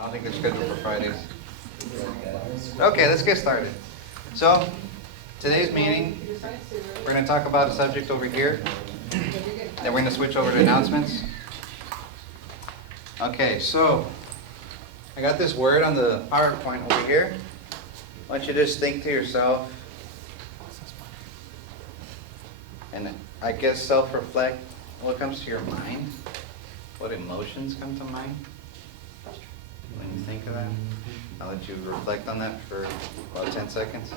I don't think they're scheduled for Fridays. Okay, let's get started. So, today's meeting, we're going to talk about a subject over here. Then we're going to switch over to announcements. Okay, so, I got this word on the PowerPoint over here. I want you to just think to yourself, and I guess self-reflect what comes to your mind. What emotions come to mind when you think of that? I'll let you reflect on that for about 10 seconds.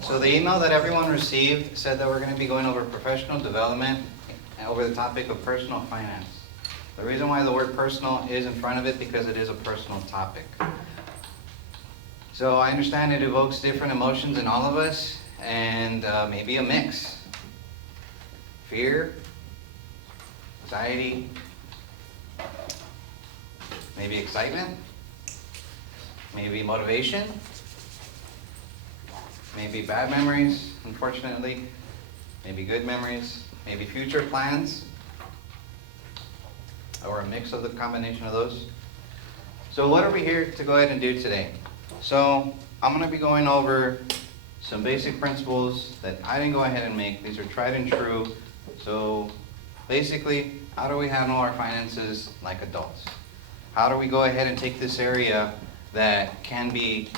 So the email that everyone received said that we're going to be going over professional development and over the topic of personal finance. The reason why the word personal is in front of it because it is a personal topic. So I understand it evokes different emotions in all of us and maybe a mix. Fear, anxiety, maybe excitement, maybe motivation, maybe bad memories, unfortunately, maybe good memories, maybe future plans, or a mix of the combination of those. So what are we here to go ahead and do today? So I'm going to be going over some basic principles that I didn't go ahead and make. These are tried and true. So basically, how do we handle our finances like adults? How do we go ahead and take this area that can be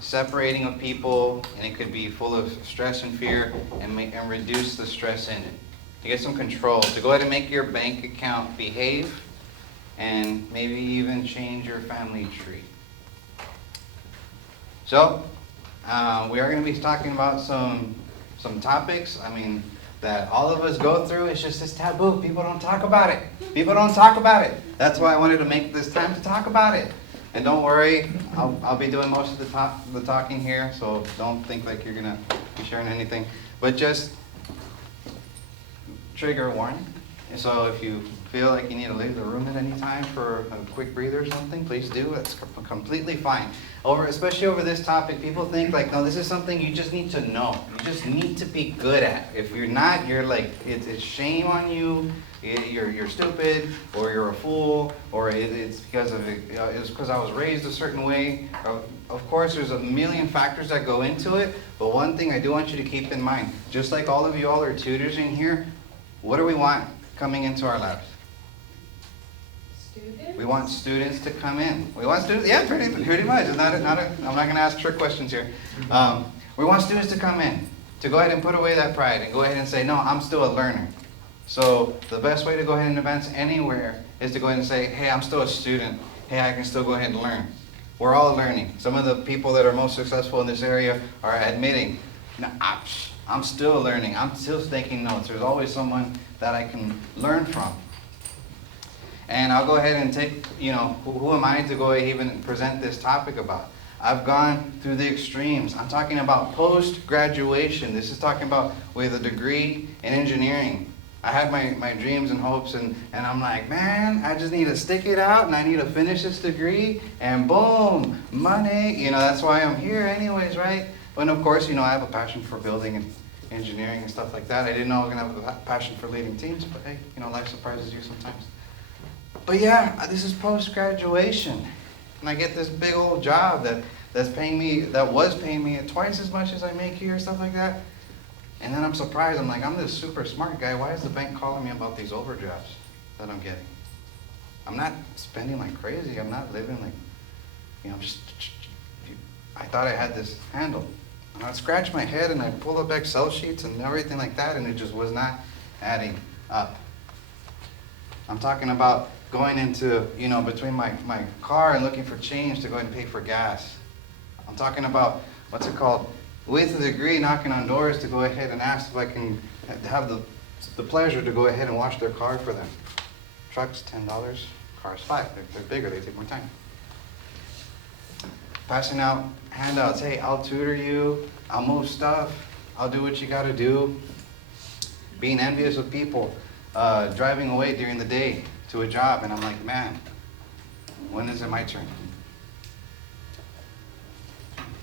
separating of people, and it could be full of stress and fear, and reduce the stress in it? To get some control, to go ahead and make your bank account behave, and maybe even change your family tree. So, we are going to be talking about some topics, that all of us go through. It's just this taboo. People don't talk about it. People don't talk about it. That's why I wanted to make this time to talk about it. And don't worry, I'll be doing most of the talking here, so don't think like you're going to be sharing anything. But just trigger warning. And so if you feel like you need to leave the room at any time for a quick breather or something, please do. It's completely fine. Especially over this topic, people think like, no, this is something you just need to know. You just need to be good at. If you're not, you're like, it's shame on you. You're stupid, or you're a fool, or it's because I was raised a certain way. Of course, there's a million factors that go into it. But one thing I do want you to keep in mind, just like all of you all are tutors in here, what do we want coming into our labs? Students? We want students to come in. We want students, yeah, pretty much. I'm not going to ask trick questions here. We want students to come in, to go ahead and put away that pride and go ahead and say, no, I'm still a learner. So the best way to go ahead and advance anywhere is to go ahead and say, hey, I'm still a student. Hey, I can still go ahead and learn. We're all learning. Some of the people that are most successful in this area are admitting, no, I'm still learning. I'm still taking notes. There's always someone that I can learn from. And I'll go ahead and take, who am I to go ahead and even present this topic about? I've gone through the extremes. I'm talking about post-graduation. This is talking about with a degree in engineering. I had my dreams and hopes, and I'm like, man, I just need to stick it out, and I need to finish this degree, and boom, money. That's why I'm here anyways, right? But of course, I have a passion for building and engineering and stuff like that. I didn't know I was going to have a passion for leading teams, but hey, life surprises you sometimes. But yeah, this is post-graduation, and I get this big old job that was paying me twice as much as I make here, stuff like that. And then I'm surprised. I'm like, I'm this super smart guy. Why is the bank calling me about these overdrafts that I'm getting? I'm not spending like crazy. I'm not living like, I thought I had this handled. And I'd scratch my head and I'd pull up Excel sheets and everything like that, and it just was not adding up. I'm talking about going into, between my car and looking for change to go ahead and pay for gas. I'm talking about, with a degree, knocking on doors to go ahead and ask if I can have the pleasure to go ahead and wash their car for them. Trucks, $10, cars, $5. They're bigger, they take more time. Passing out handouts. Hey, I'll tutor you, I'll move stuff, I'll do what you gotta do. Being envious of people, driving away during the day to a job, and I'm like, man, when is it my turn?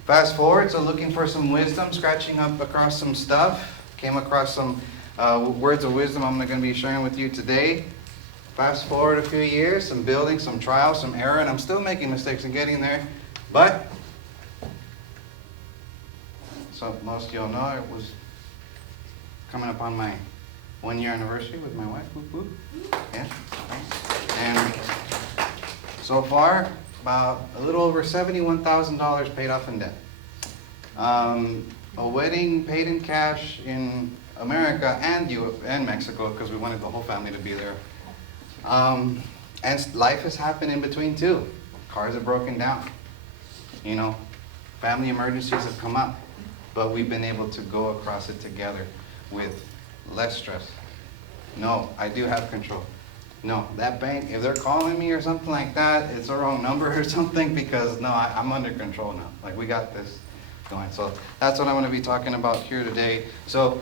Fast forward, so looking for some wisdom, scratching up across some stuff, came across some words of wisdom I'm going to be sharing with you today. Fast forward a few years, some building, some trial, some error, and I'm still making mistakes and getting there. But, so most of y'all know, it was coming up on my 1-year anniversary with my wife. Whoop, whoop. Yeah. And so far, about a little over $71,000 paid off in debt. A wedding paid in cash in America and Mexico, because we wanted the whole family to be there. And life has happened in between too. Cars have broken down. You know, family emergencies have come up, but we've been able to go across it together with less stress. No, I do have control. No, that bank, if they're calling me or something like that, it's the wrong number or something, because no, I'm under control now. Like, we got this going. So that's what I'm going to be talking about here today. So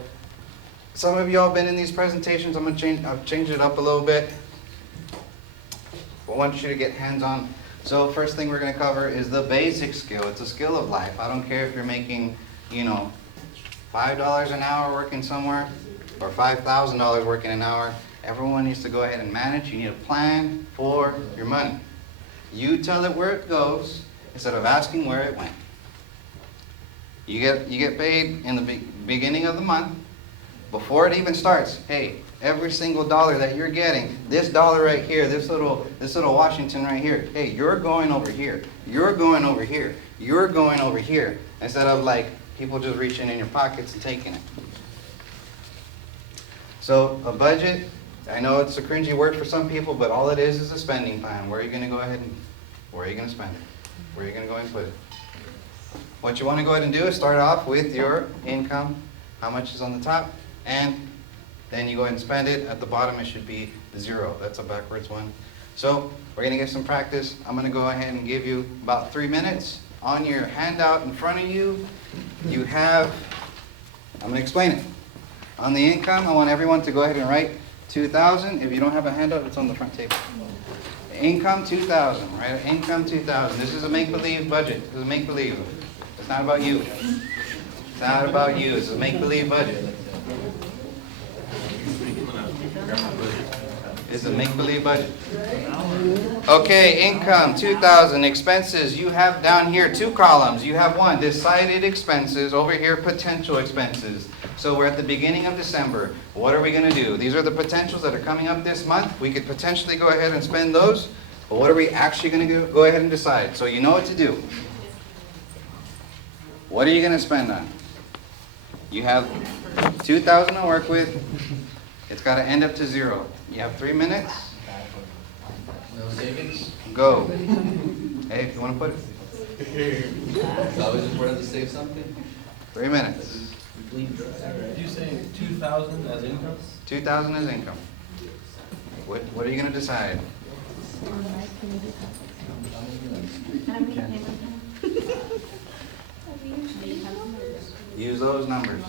some of y'all been in these presentations. I've changed it up a little bit. I want you to get hands-on. So first thing we're going to cover is the basic skill. It's a skill of life. I don't care if you're making, you know, $5 an hour working somewhere or $5,000 working an hour. Everyone needs to go ahead and manage. You need a plan for your money. You tell it where it goes instead of asking where it went. You get paid in the beginning of the month. Before it even starts, hey, every single dollar that you're getting, this dollar right here, this little Washington right here, hey, you're going over here. You're going over here. You're going over here. Instead of like people just reaching in your pockets and taking it. So a budget, I know it's a cringy word for some people, but all it is a spending plan. Where are you going to go ahead and where are you going to spend it? Where are you going to go and put it? What you want to go ahead and do is start off with your income, how much is on the top, and then you go ahead and spend it. At the bottom it should be 0. That's a backwards one. So we're going to get some practice. I'm going to go ahead and give you about 3 minutes. On your handout in front of you, you have, I'm going to explain it. On the income, I want everyone to go ahead and write 2,000. If you don't have a handout, it's on the front table. Income 2,000, right? Income 2,000. This is a make-believe budget. This is a make-believe. It's not about you. It's not about you. It's a make-believe budget. It's a make-believe budget. Okay, income 2,000. Expenses, you have down here 2 columns. You have one, decided expenses. Over here, potential expenses. So we're at the beginning of December. What are we going to do? These are the potentials that are coming up this month. We could potentially go ahead and spend those. But what are we actually going to go ahead and decide? So you know what to do. What are you going to spend on? You have 2,000 to work with. It's got to end up to 0. You have 3 minutes. No savings? Go. Hey, if you want to put it. It's always important to save something. 3 minutes. You saying 2,000 as income? 2,000 as income. What are you going to decide? Use those numbers.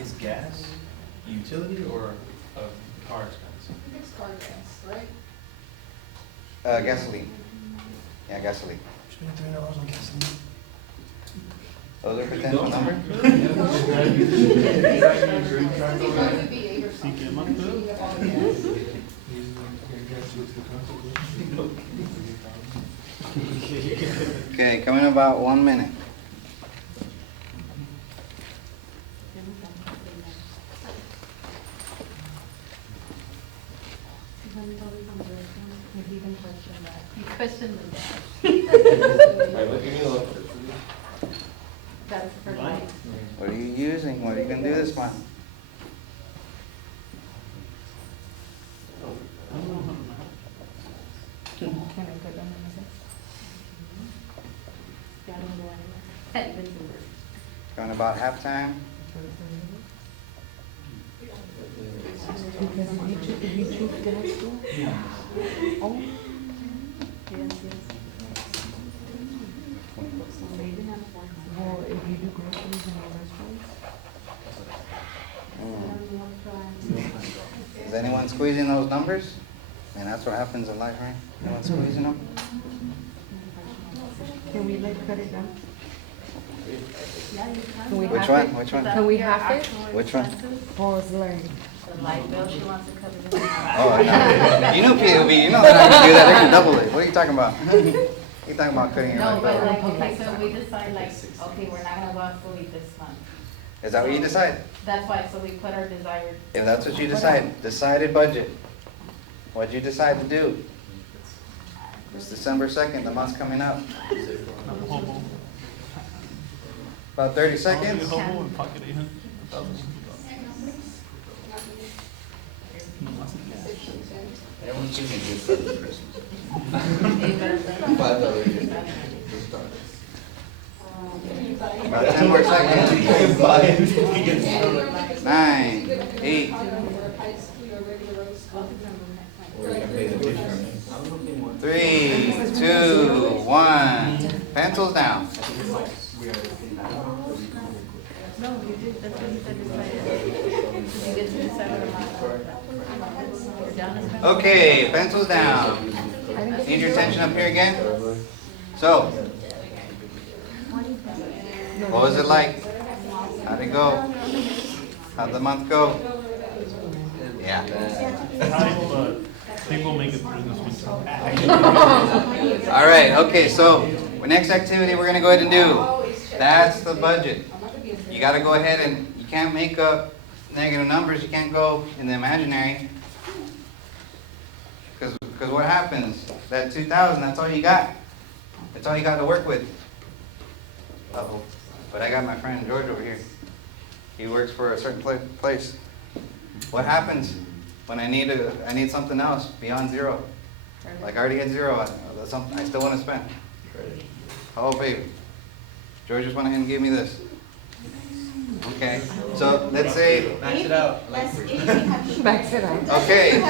Is gas a utility or a car expense? It's car gas, right? Gasoline. Yeah, gasoline. Spend $300 on gasoline. Those are potential numbers? Okay, coming in about 1 minute. Question That's for life. What are you using? What are you going to do this month? Going about halftime? Or if you do groceries in your restaurants? Is anyone squeezing those numbers? And that's what happens in life, right? No one's squeezing them. Can we like cut it down? Can we Which half one? it? Which one? Can we half it? Which one? Pause learning. The light bill, she wants to cover the. Oh, no. You know PLB, you know they're not gonna do that, they're gonna double it. What are you talking about? You talking about cutting your No, light but bill? like, okay, so we decide like, okay, we're not gonna go out to eat this month. Is that what you decide? That's why, so we put our desired, If that's what you decide, decided budget. What'd you decide to do? It's December 2nd, the month's coming up. About 30 seconds? Everyone give me a gift card for Christmas. $5 gift card. For starters. About 10 more seconds. Buy it. 9, 8, Or you can pay the tuition. 3, 2, 1. Pencils down. no, you did, that's what you said decided. You get to decide what amount. You're down as well. Okay, pencils down. Need your attention up here again? So, what was it like? How'd it go? How'd the month go? Yeah. Think we'll make it through this winter. All right, okay, so the next activity we're gonna go ahead and do, that's the budget. You gotta go ahead and, you can't make up negative numbers, you can't go in the imaginary. Because what happens, that 2,000, that's all you got. That's all you got to work with. Uh-oh, but I got my friend George over here. He works for a certain place. What happens when I need something else beyond zero? Like I already had zero, that's something I still want to spend. Oh, baby. George just went ahead and gave me this. Okay, so let's say, Max it out. Max it out. okay,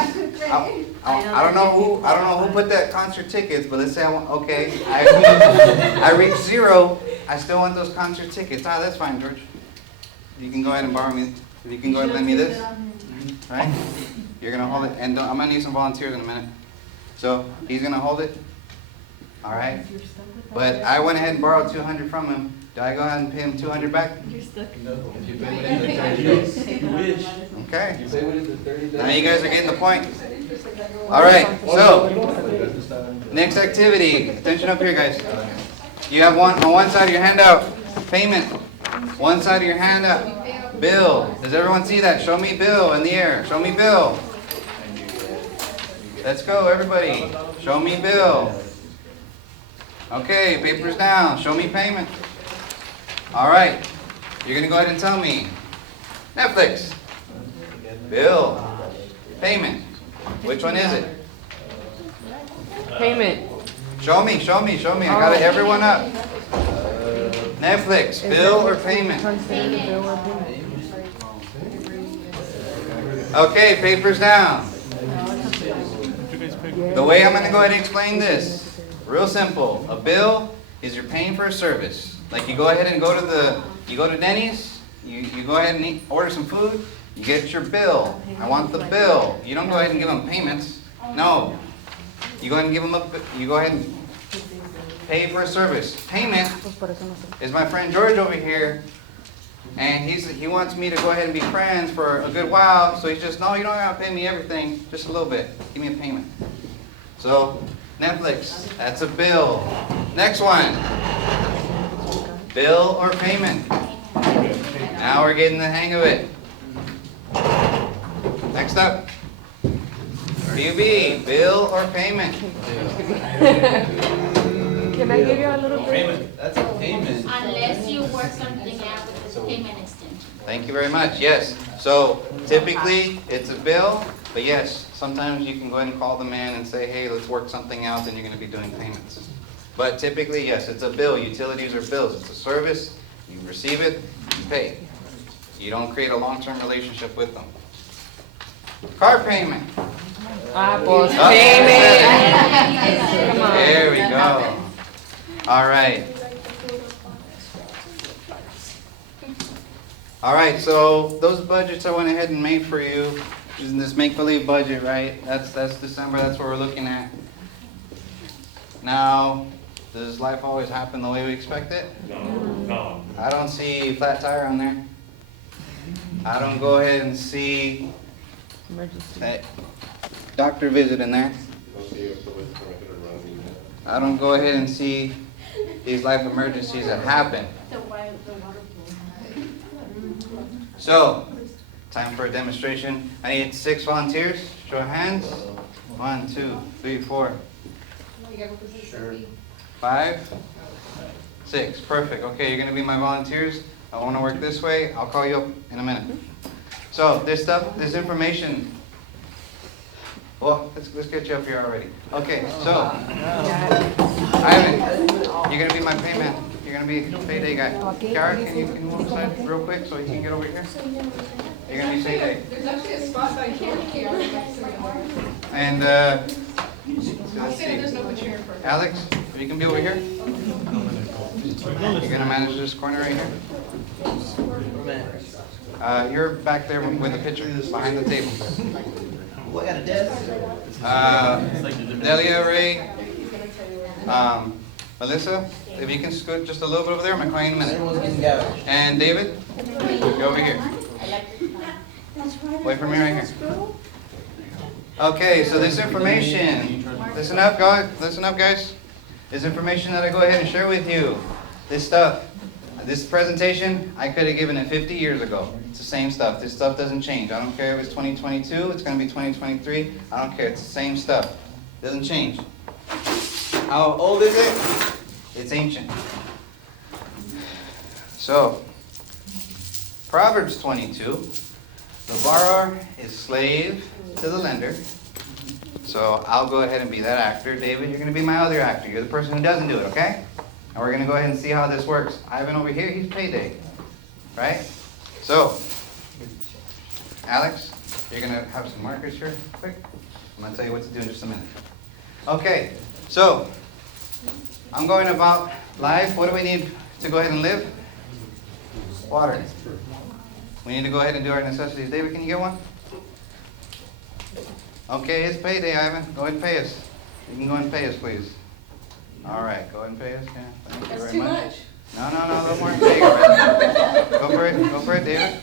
I don't know who put that concert tickets, but let's say I want, okay, I reached zero, I still want those concert tickets. Ah, that's fine, George. You can go ahead and borrow me, you can go ahead and lend me this, right? You're gonna hold it, and I'm gonna need some volunteers in a minute. So, he's gonna hold it, all right? But I went ahead and borrowed 200 from him. Do I go ahead and pay him 200 back? You're stuck. No, if you pay within the 30 days. You wish. Okay. You pay within the 30 days. Now you guys are getting the point. All right, so, next activity. Attention up here, guys. You have on one side of your handout, payment. One side of your handout, bill. Does everyone see that? Show me bill in the air. Show me bill. Let's go, everybody. Show me bill. Okay, papers down. Show me payment. All right. You're going to go ahead and tell me. Netflix. Bill. Payment. Which one is it? Payment. Show me, show me, show me. I got it, everyone up. Netflix, bill or payment? Consider the bill or payment. Okay, papers down. Did you guys pick? The way I'm gonna go ahead and explain this, real simple. A bill is you're paying for a service. Like you go ahead and you go to Denny's, you go ahead and order some food, you get your bill. I want the bill. You don't go ahead and give them payments. No. You go ahead and give them you go ahead and pay for a service. Payment is my friend George over here, and he wants me to go ahead and be friends for a good while, so he's just, no, you don't gotta pay me everything, just a little bit. Give me a payment. So, Netflix, that's a bill. Next one. Bill or payment? Now we're getting the hang of it. Next up. BB, bill or payment? Can I give you a little bit? Payment, that's a payment. Unless you work something out with the payment extension. Thank you very much, yes. So typically, it's a bill, but yes, sometimes you can go ahead and call the man and say, hey, let's work something out, and you're gonna be doing payments. But typically, yes, it's a bill. Utilities are bills. It's a service. You receive it, you pay. You don't create a long-term relationship with them. Car payment. Pues Oh, payment. Come on. There we go. All right. All right, so those budgets I went ahead and made for you, in this make-believe budget, right? That's December, that's what we're looking at. Now, does life always happen the way we expect it? No. I don't see flat tire on there. I don't go ahead and see Emergency. that doctor visit in there. I don't go ahead and see these life emergencies that happen. The water pool. So, time for a demonstration. I need 6 volunteers. Show of hands. 1, 2, 3, 4, 5, 6. Perfect. Okay, you're gonna be my volunteers. I wanna work this way. I'll call you up in a minute. So, this information. Well, let's get you up here already. Okay, so, Ivan, you're gonna be my payman. You're gonna be payday guy. Kara, can you move aside real quick so he can get over here? You're gonna be payday. There's actually a spot by here. And, I'm let's saying there's see. no chair for. Alex, you can be over here. You're gonna manage this corner right here. You're back there with the picture behind the table. What got a desk? Delia, Ray, Melissa, if you can scoot just a little bit over there, I'm gonna call you in a minute. Everyone's getting gouged. And David, go over here. Wait for me right here. Okay, so this information, listen up guys. This information that I go ahead and share with you, this stuff, this presentation, I could have given it 50 years ago. It's the same stuff. This stuff doesn't change. I don't care if it's 2022, it's gonna be 2023. I don't care, it's the same stuff. Doesn't change. How old is it? It's ancient. So, Proverbs 22, the borrower is slave to the lender. So I'll go ahead and be that actor. David, you're gonna be my other actor. You're the person who doesn't do it, okay? And we're gonna go ahead and see how this works. Ivan over here, he's payday, right? So, Alex, you're gonna have some markers here, quick. I'm gonna tell you what to do in just a minute. Okay, so, I'm going about life. What do we need to go ahead and live? Water. We need to go ahead and do our necessities. David, can you get one? Okay, it's payday, Ivan. Go ahead and pay us. You can go ahead and pay us, please. All right, go ahead and pay us. Yeah, thank you That's very too much. much. No, a little more. There you go. Go for it, David.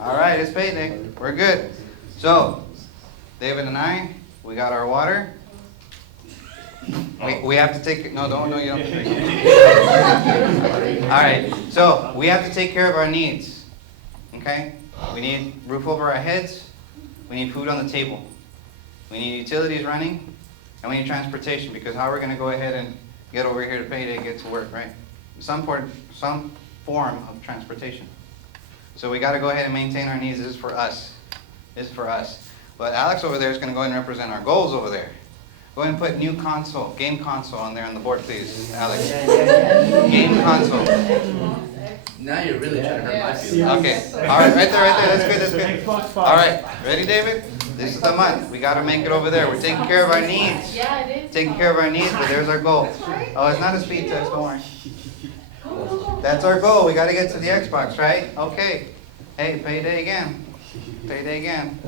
All right, it's payday. We're good. So, David and I, we got our water. We have to take, no, you don't have to drink it. All right, so we have to take care of our needs, okay? We need roof over our heads, we need food on the table, we need utilities running, and we need transportation, because how are we gonna go ahead and get over here to payday, get to work, right? Some form of transportation. So we gotta go ahead and maintain our needs. This is for us. This is for us. But Alex over there is gonna go ahead and represent our goals over there. Go ahead and put new console, game console on there on the board, please, Alex. Game console. Now you're really trying to hurt my feelings. Okay, all right, right there, that's good. All right, ready, David? This is the month. We gotta make it over there. We're taking care of our needs. Yeah, it is. Taking care of our needs, but there's our goal. Oh, it's not a speed test, don't worry. That's our goal. We gotta get to the Xbox, right? Okay. Hey, payday again. Payday again.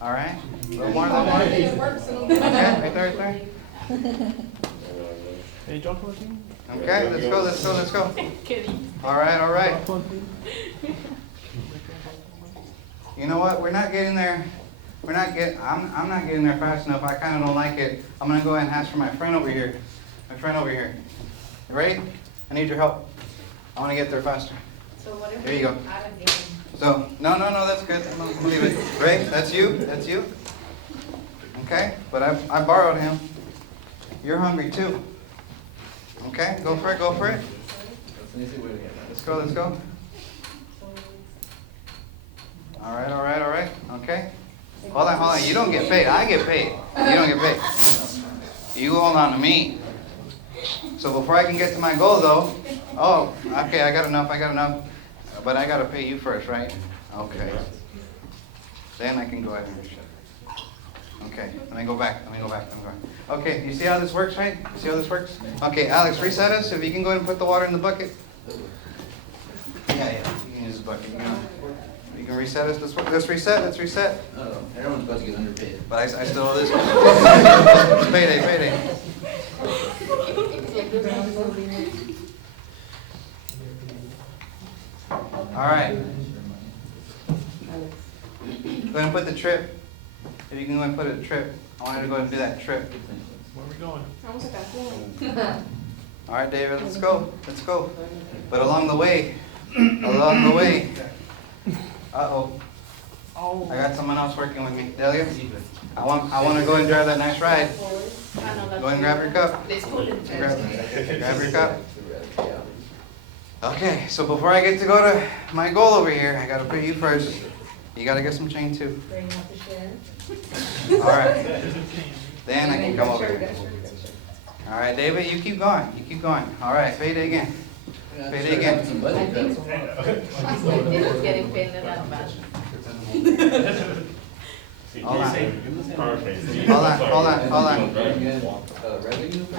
All right. A little more than one. Okay, right there. Hey, John 14? Okay, let's go. Kidding. All right. You know what? We're not getting there. I'm not getting there fast enough. I kind of don't like it. I'm gonna go ahead and ask for my friend over here. You ready? I need your help. I want to get there faster. So what if? There you go. Out of there? So, no, that's good. I'm gonna leave it. Ray, that's you? Okay, but I borrowed him. You're hungry too. Okay, go for it. That's an easy way to get that. Let's go. All right. Okay. Hold on. You don't get paid. I get paid. You don't get paid. You hold on to me. So before I can get to my goal though, oh, okay, I got enough. But I gotta pay you first, right? Okay. Then I can go ahead and shut. Okay, let me go back. Okay, you see how this works, right? Okay, Alex, reset us. If you can go ahead and put the water in the bucket. Yeah, you can use the bucket. You You can reset us, let's reset. Oh, everyone's about to get underpaid. But I still owe this one. Payday. All right. Go ahead and put the trip. If you can go ahead and put a trip. I wanted to go ahead and do that trip. Where are we going? All right, David, let's go. But along the way, uh-oh. I got someone else working with me. Delia, I want to go and drive that nice ride. Go and grab your cup. Grab your cup. Okay, so before I get to go to my goal over here, I gotta pay you first. You gotta get some change too. All right. Then I can come over here. All right, David, you keep going. All right, payday again. Payday again. Some budget cuts. Getting paid in advance. Hold on. Perfect. Hold on. Revenue? I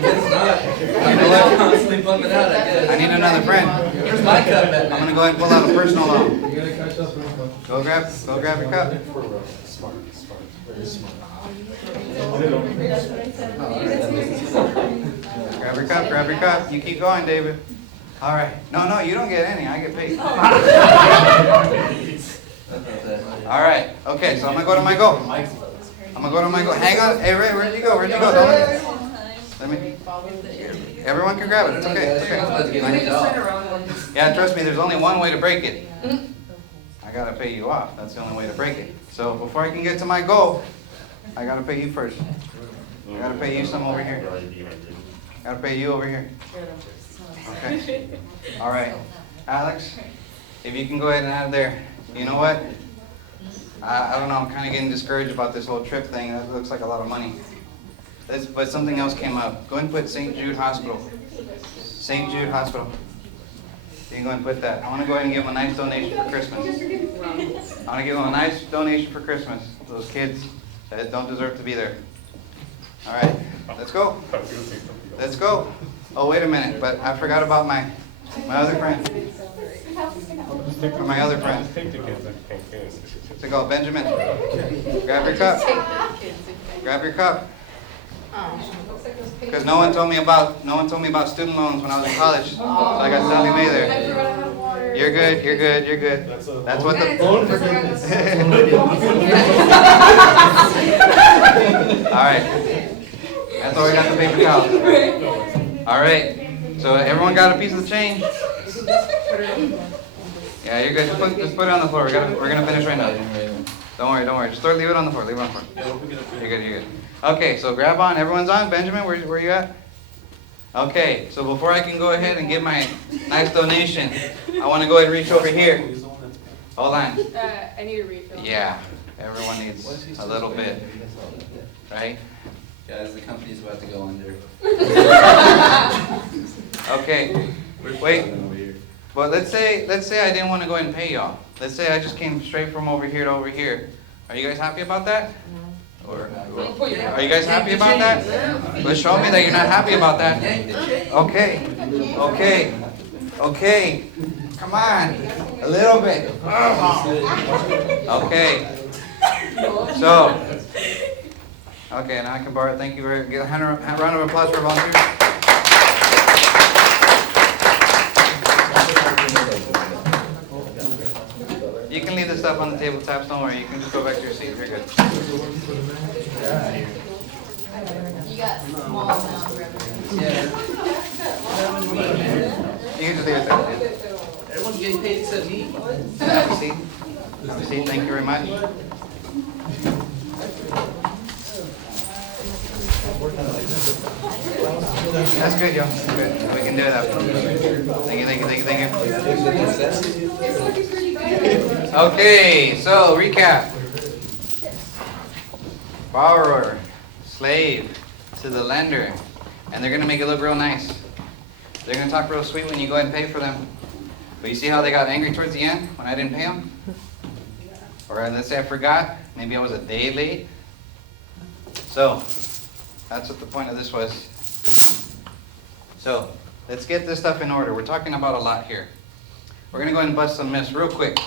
guess not. You know what? Constantly bumping out, I guess. I need another friend. Where's my cup at? I'm gonna go ahead and pull out a personal loan. You gotta catch up, man. Go grab your cup. Smart, very smart. Grab your cup. You keep going, David. All right. No, you don't get any. I get paid. All right. Okay, so I'm gonna go to my goal. Hang on. Hey, Ray, where'd you go? Don't let me. Everyone can grab it. It's okay. Yeah, trust me. There's only one way to break it. I gotta pay you off. That's the only way to break it. So before I can get to my goal, I gotta pay you first. I gotta pay you some over here. Gotta pay you over here. Okay. All right. Alex, if you can go ahead and add there. You know what? I don't know. I'm kind of getting discouraged about this whole trip thing. That looks like a lot of money. But something else came up. Go ahead and put St. Jude Hospital. St. Jude Hospital. You can go ahead and put that. I want to go ahead and give them a nice donation for Christmas. I want to give them a nice donation for Christmas. Those kids that don't deserve to be there. All right. Let's go. Oh, wait a minute. But I forgot about my other friend. For my other friend. So go, Benjamin. Grab your cup. Because no one told me about student loans when I was in college. So I got Sally Mae there. You're good. That's what the Loan forgiveness. All right. That's why we got the paper towel. All right. So everyone got a piece of the change? Yeah, you're good. Just put it on the floor. We're gonna finish right now. Don't worry. Just leave it on the floor. You're good. Okay, so grab on. Everyone's on. Benjamin, where you at? Okay, so before I can go ahead and give my nice donation, I want to go ahead and reach over here. Hold on. I need a refill. Yeah, everyone needs a little bit, right? Guys, the company's about to go under. Okay, wait. But let's say I didn't want to go ahead and pay y'all. Let's say I just came straight from over here to over here. Are you guys happy about that? Or are you guys happy about that? But show me that you're not happy about that. Okay. Come on, a little bit. Okay. So, okay, now I can borrow. Thank you very much. Get a round of applause for volunteers. You can leave the stuff on the tabletops, don't worry. You can just go back to your seat. You're good. You got small amount of revenue. Yeah. You can just leave it there. Everyone's getting paid except me. Have a seat. Thank you very much. That's good, yo. Good. We can do that. Thank you. Okay, so recap. Borrower, slave to the lender, and they're gonna make it look real nice. They're gonna talk real sweet when you go ahead and pay for them. But you see how they got angry towards the end when I didn't pay them? Or let's say I forgot, maybe I was a day late. So, that's what the point of this was. So, let's get this stuff in order. We're talking about a lot here. We're gonna go ahead and bust some myths real quick.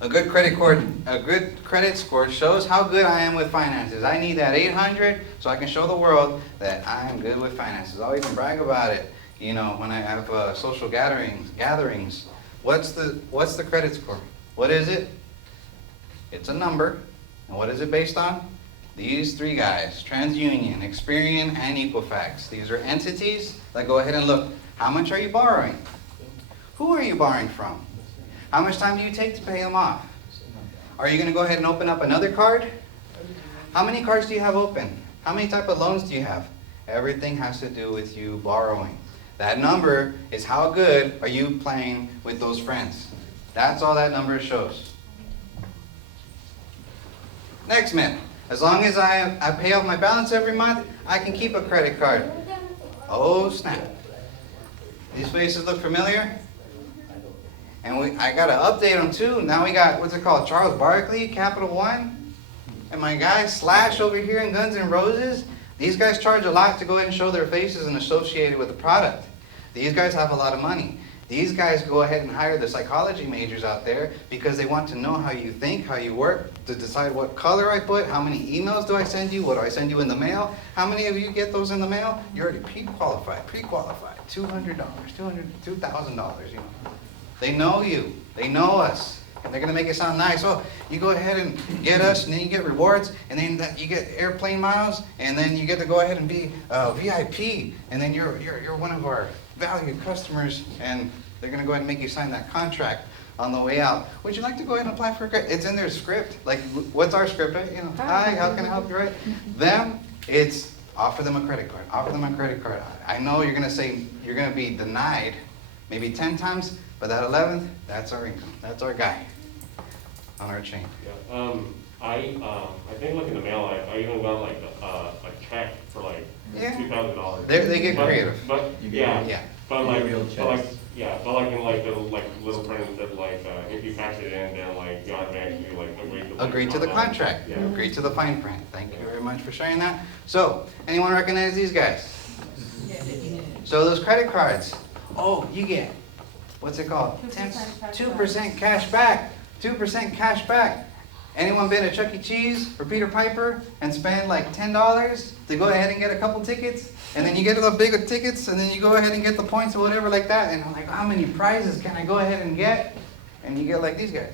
A good credit score shows how good I am with finances. I need that 800 so I can show the world that I am good with finances. I'll even brag about it. You know, when I have social gatherings. What's the credit score? What is it? It's a number. And what is it based on? These three guys, TransUnion, Experian, and Equifax. These are entities that go ahead and look, how much are you borrowing? Who are you borrowing from? How much time do you take to pay them off? Are you going to go ahead and open up another card? How many cards do you have open? How many type of loans do you have? Everything has to do with you borrowing. That number is how good are you playing with those friends. That's all that number shows. Next myth. As long as I pay off my balance every month, I can keep a credit card. Oh snap. These faces look familiar? And I got to update them too. Now we got, what's it called? Charles Barkley, Capital One. And my guy Slash over here in Guns N' Roses. These guys charge a lot to go ahead and show their faces and associate it with the product. These guys have a lot of money. These guys go ahead and hire the psychology majors out there because they want to know how you think, how you work, to decide what color I put, how many emails do I send you, what do I send you in the mail. How many of you get those in the mail? You're already pre-qualified, $200, $2,000, you know. They know you, they know us, and they're gonna make it sound nice. Oh, you go ahead and get us, and then you get rewards, and then you get airplane miles, and then you get to go ahead and be VIP, and then you're one of our valued customers, and they're gonna go ahead and make you sign that contract on the way out. Would you like to go ahead and apply for a credit? It's in their script. Like, what's our script, right? You know, hi, how can I help you, right? Them, it's offer them a credit card. Offer them a credit card. I know you're gonna say you're gonna be denied maybe 10 times, but that 11th, that's our income. That's our guy on our chain. Yeah, I think like in the mail, I even got like a check for like Yeah. $2,000. They get creative. But, You yeah, Yeah. but like, real but like, checks. yeah, but like in like the like little print that like, if you pass it in, then like you automatically like Agree to the contract. Yeah. Agree to the fine print. Thank you very much for sharing that. So, anyone recognize these guys? So those credit cards, oh, you get, what's it called? 2% cash back. 2% cash back. Anyone been to Chuck E. Cheese or Peter Piper and spend like $10 to go ahead and get a couple tickets? And then you get the bigger tickets and then you go ahead and get the points or whatever like that. And I'm like, how many prizes can I go ahead and get? And you get like these guys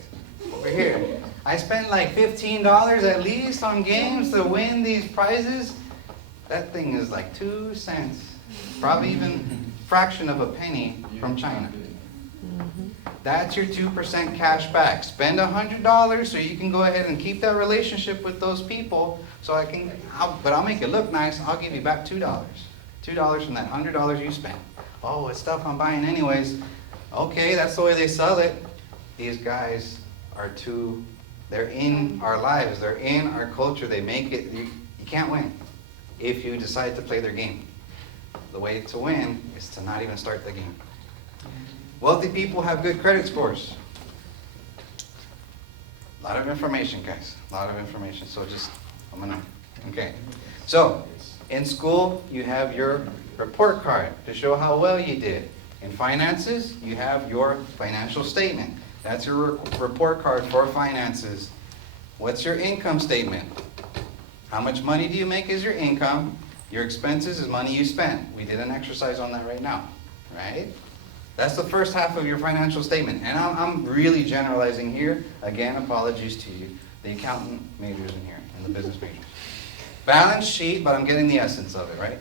over here. I spent like $15 at least on games to win these prizes. That thing is like 2 cents. Probably even fraction of a penny from China. That's your 2% cash back. Spend $100 so you can go ahead and keep that relationship with those people. So but I'll make it look nice. I'll give you back $2. $2 from that $100 you spent. Oh, it's stuff I'm buying anyways. Okay, that's the way they sell it. These guys are they're in our lives. They're in our culture. They make it, you can't win if you decide to play their game. The way to win is to not even start the game. Wealthy people have good credit scores. A lot of information, guys. A lot of information. So okay. So, in school, you have your report card to show how well you did. In finances, you have your financial statement. That's your report card for finances. What's your income statement? How much money do you make is your income? Your expenses is money you spent. We did an exercise on that right now, right? That's the first half of your financial statement. And I'm really generalizing here. Again, apologies to you, the accountant majors in here, and the business majors. Balance sheet, but I'm getting the essence of it, right?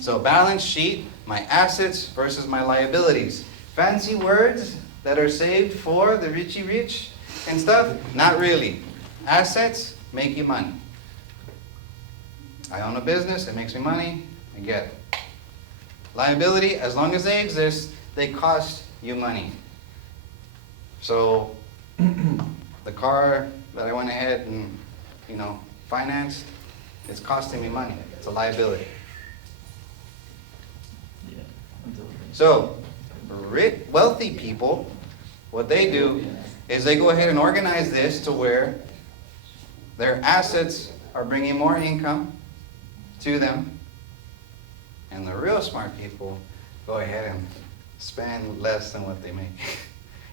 So balance sheet, my assets versus my liabilities. Fancy words that are saved for the richy rich and stuff? Not really. Assets make you money. I own a business, it makes me money, I get it. Liability, as long as they exist, they cost you money. So the car that I went ahead and, financed, it's costing me money. It's a liability. So wealthy people, what they do is they go ahead and organize this to where their assets are bringing more income to them. And the real smart people go ahead and spend less than what they make.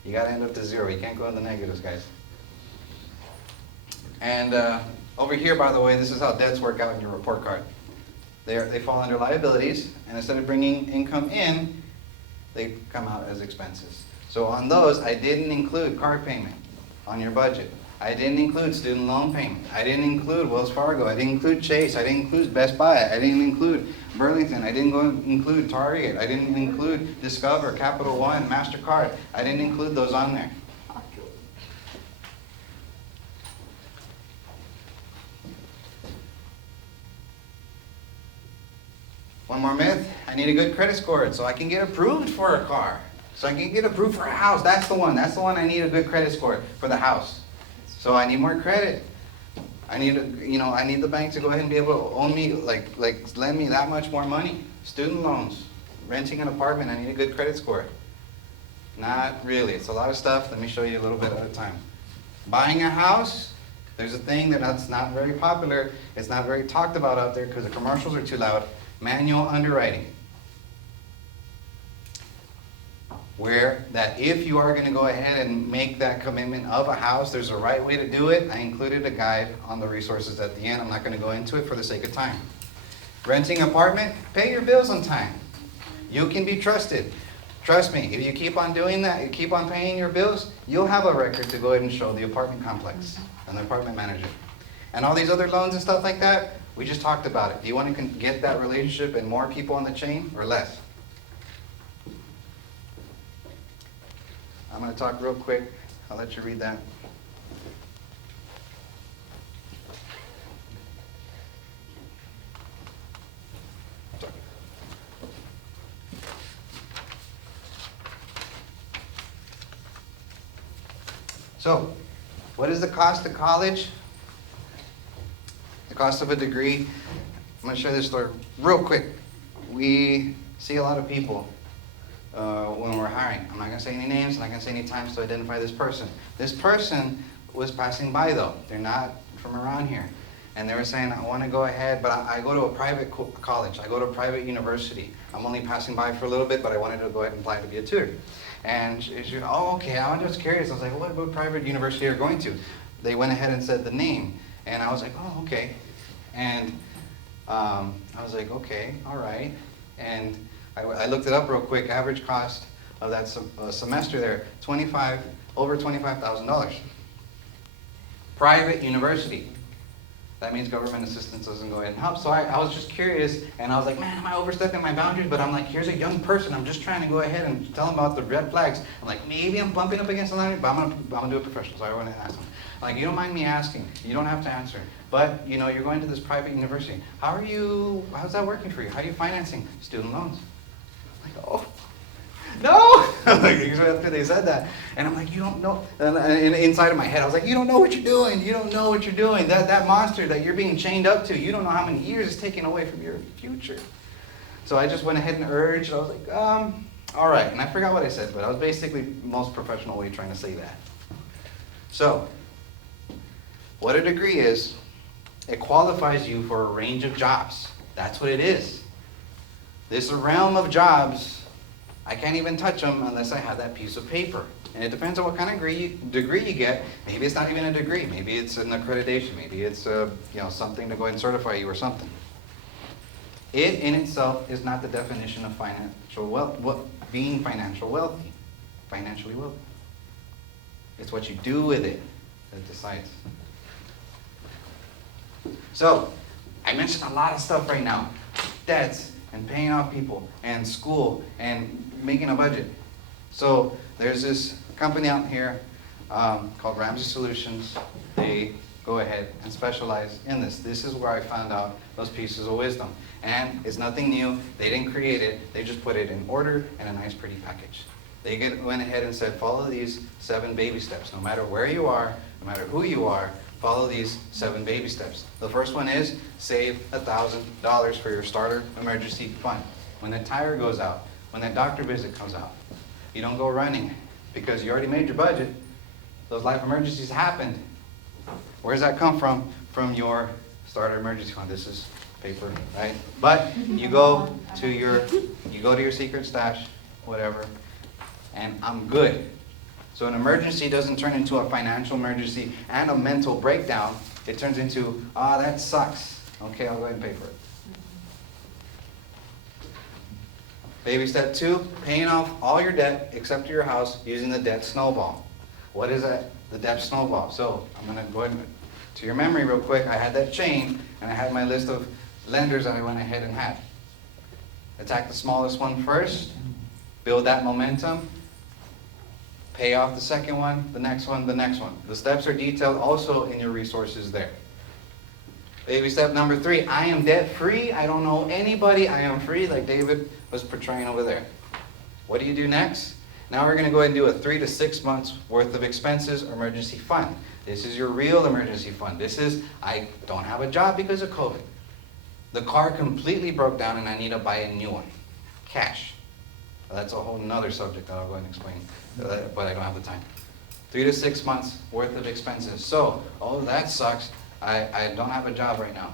You gotta end up to zero. You can't go in the negatives, guys. And over here, by the way, this is how debts work out in your report card. They fall under liabilities, and instead of bringing income in, they come out as expenses. So on those, I didn't include car payment on your budget. I didn't include student loan payment. I didn't include Wells Fargo. I didn't include Chase. I didn't include Best Buy. I didn't include Burlington. I didn't include Target. I didn't include Discover, Capital One, MasterCard. I didn't include those on there. One more myth, I need a good credit score so I can get approved for a car. So I can get approved for a house. That's the one I need a good credit score for the house. So I need more credit. I need the bank to go ahead and be able to own me, like lend me that much more money. Student loans, renting an apartment, I need a good credit score. Not really, it's a lot of stuff. Let me show you a little bit at a time. Buying a house, there's a thing that's not very popular. It's not very talked about out there because the commercials are too loud. Manual underwriting. Where that if you are going to go ahead and make that commitment of a house, there's a right way to do it. I included a guide on the resources at the end. I'm not going to go into it for the sake of time. Renting an apartment, pay your bills on time. You can be trusted. Trust me, if you keep on doing that, you keep on paying your bills, you'll have a record to go ahead and show the apartment complex and the apartment manager. And all these other loans and stuff like that, we just talked about it. Do you want to get that relationship and more people on the chain or less? I'm going to talk real quick. I'll let you read that. So, what is the cost of college? The cost of a degree. I'm going to share this story real quick. We see a lot of people when we're hiring. I'm not going to say any names, I'm not going to say any times to identify this person. This person was passing by though. They're not from around here. And they were saying, I want to go ahead, but I go to a private college. I go to a private university. I'm only passing by for a little bit, but I wanted to go ahead and apply to be a tutor. And she oh, okay, I was just curious. I was like, well, what private university are you going to? They went ahead and said the name. And I was like, oh, okay. And I was like, okay, all right. And I looked it up real quick. Average cost of that semester there, over $25,000. Private university. That means government assistance doesn't go ahead and help. So I was just curious, and I was like, man, am I overstepping my boundaries? But I'm like, here's a young person. I'm just trying to go ahead and tell them about the red flags. I'm like, maybe I'm bumping up against something, but I'm gonna do it professional. So I went and asked them. Like, you don't mind me asking. You don't have to answer. But, you're going to this private university. How's that working for you? How are you financing student loans? I'm like, oh. No! After they said that. And I'm like, you don't know. And inside of my head, I was like, you don't know what you're doing. You don't know what you're doing. That monster that you're being chained up to, you don't know how many years it's taken away from your future. So I just went ahead and urged. I was like, all right. And I forgot what I said, but I was basically the most professional way trying to say that. So, what a degree is, it qualifies you for a range of jobs. That's what it is. This realm of jobs, I can't even touch them unless I have that piece of paper. And it depends on what kind of degree you get. Maybe it's not even a degree. Maybe it's an accreditation. Maybe it's something to go ahead and certify you or something. It in itself is not the definition of financial wealth. Being financially wealthy. It's what you do with it that decides. So, I mentioned a lot of stuff right now. Debts, and paying off people, and school, and making a budget. So there's this company out here called Ramsey Solutions. They go ahead and specialize in this. This is where I found out those pieces of wisdom. And it's nothing new. They didn't create it. They just put it in order in a nice, pretty package. They went ahead and said, follow these 7 baby steps. No matter where you are, no matter who you are, follow these 7 baby steps. The first one is save $1,000 for your starter emergency fund. When that tire goes out, when that doctor visit comes out, you don't go running because you already made your budget. Those life emergencies happened. Where does that come from? From your starter emergency fund. This is paper, right? But you go to your secret stash, whatever, and I'm good. So an emergency doesn't turn into a financial emergency and a mental breakdown. It turns into, that sucks. Okay, I'll go ahead and pay for it. Baby step 2, paying off all your debt except your house using the debt snowball. What is that? The debt snowball. So I'm going to go ahead and, to your memory real quick, I had that chain and I had my list of lenders that I went ahead and had. Attack the smallest one first, build that momentum, pay off the second one, the next one, the next one. The steps are detailed also in your resources there. Baby step number 3, I am debt free. I don't know anybody. I am free, like David was portraying over there. What do you do next? Now we're going to go ahead and do a 3 to 6 months worth of expenses emergency fund. This is your real emergency fund. This is, I don't have a job because of COVID. The car completely broke down and I need to buy a new one. Cash. That's a whole nother subject that I'll go ahead and explain, but I don't have the time. 3 to 6 months worth of expenses. So, that sucks. I don't have a job right now.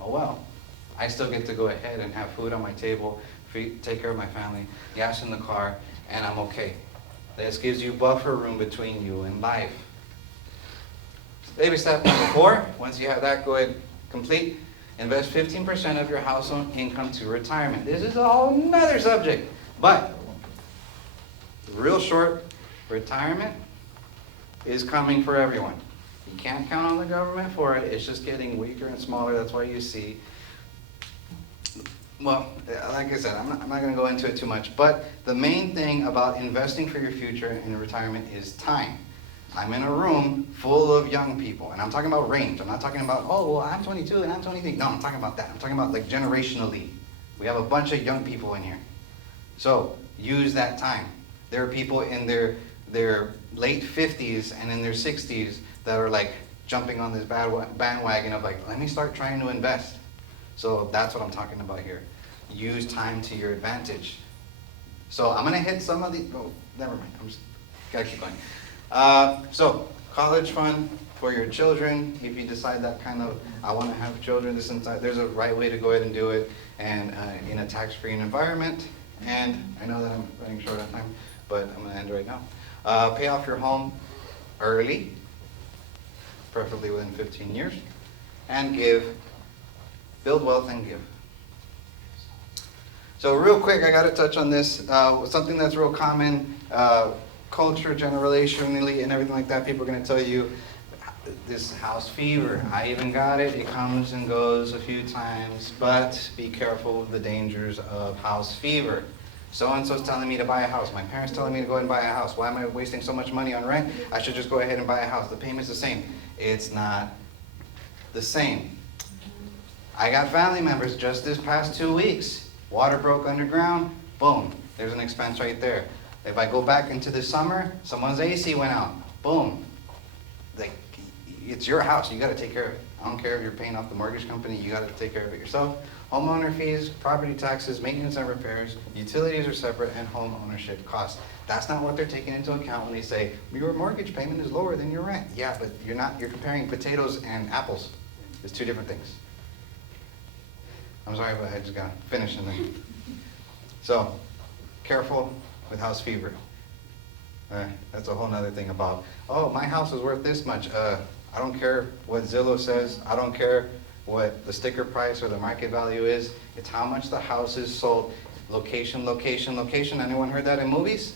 Oh well. I still get to go ahead and have food on my table, take care of my family, gas in the car, and I'm okay. This gives you buffer room between you and life. Baby step number 4, once you have that, go ahead, complete. Invest 15% of your household income to retirement. This is a whole nother subject, but real short, retirement is coming for everyone. You can't count on the government for it. It's just getting weaker and smaller. That's why you see, well, like I said, I'm not going to go into it too much, but the main thing about investing for your future in retirement is time. I'm in a room full of young people, and I'm talking about range. I'm not talking about, I'm 22 and I'm 23. No, I'm talking about that. I'm talking about like generationally. We have a bunch of young people in here. So use that time. There are people in their late 50s and in their 60s that are like jumping on this bandwagon of like, let me start trying to invest. So that's what I'm talking about here. Use time to your advantage. So I'm gonna hit some of the, never mind, I'm just gotta keep going. So college fund for your children, if you decide that kind of, I wanna have children, there's a right way to go ahead and do it, and in a tax-free environment. And I know that I'm running short on time, but I'm gonna end right now. Pay off your home early, preferably within 15 years, and build wealth and give. So real quick, I gotta touch on this, something that's real common, culture, generationally, and everything like that. People are gonna tell you, this house fever, I even got it, it comes and goes a few times, but be careful of the dangers of house fever. So-and-so's telling me to buy a house. My parents telling me to go ahead and buy a house. Why am I wasting so much money on rent? I should just go ahead and buy a house. The payment's the same. It's not the same. I got family members just this past 2 weeks. Water broke underground, boom, there's an expense right there. If I go back into the summer, someone's AC went out, boom. Like, it's your house, you gotta take care of it. I don't care if you're paying off the mortgage company, you gotta take care of it yourself. Homeowner fees, property taxes, maintenance and repairs, utilities are separate, and home ownership costs. That's not what they're taking into account when they say, your mortgage payment is lower than your rent. Yeah, but you're comparing potatoes and apples. It's two different things. I'm sorry, but I just got finished and then. So, careful with house fever. That's a whole nother thing about, my house is worth this much. I don't care what Zillow says. I don't care what the sticker price or the market value is. It's how much the house is sold. Location, location, location. Anyone heard that in movies?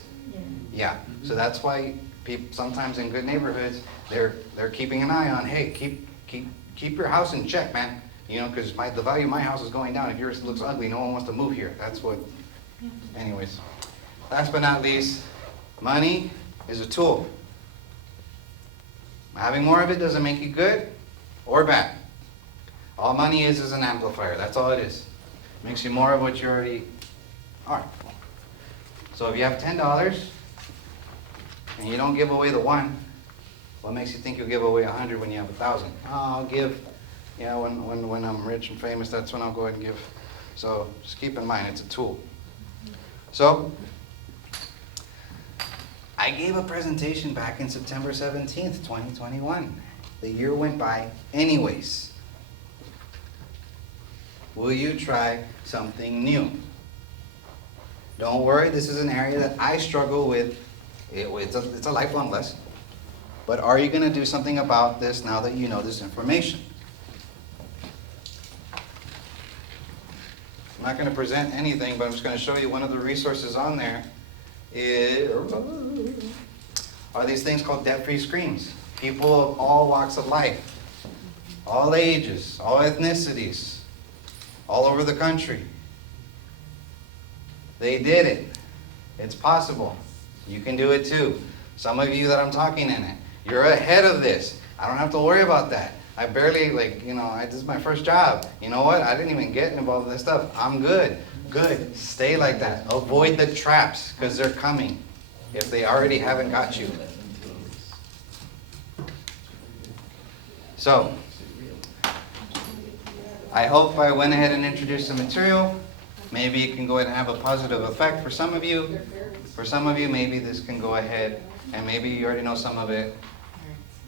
Yeah. So that's why people sometimes in good neighborhoods, they're keeping an eye on, hey, keep your house in check, man. You know, because the value of my house is going down. If yours looks ugly, no one wants to move here. That's what, anyways. Last but not least, money is a tool. Having more of it doesn't make you good or bad. All money is an amplifier. That's all it is. Makes you more of what you already are. So if you have $10 and you don't give away the 1, what makes you think you'll give away 100 when you have 1,000? I'll give, when I'm rich and famous, that's when I'll go ahead and give. So just keep in mind, it's a tool. So I gave a presentation back in September 17th, 2021. The year went by anyways. Will you try something new? Don't worry, this is an area that I struggle with It's a lifelong lesson. But are you gonna do something about this now that you know this information? I'm not gonna present anything, but I'm just gonna show you one of the resources on there are these things called debt-free screens. People of all walks of life, all ages, all ethnicities, all over the country. They did it. It's possible. You can do it too. Some of you that I'm talking in it, you're ahead of this. I don't have to worry about that. I barely, this is my first job. You know what? I didn't even get involved in this stuff. I'm good. Good. Stay like that. Avoid the traps, because they're coming if they already haven't got you. So, I hope I went ahead and introduced the material. Maybe it can go ahead and have a positive effect for some of you. For some of you, maybe this can go ahead, and maybe you already know some of it,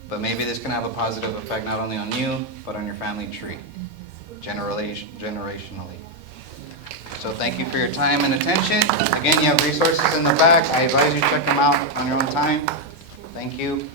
but maybe this can have a positive effect not only on you, but on your family tree, generationally. So thank you for your time and attention. Again, you have resources in the back. I advise you check them out on your own time. Thank you.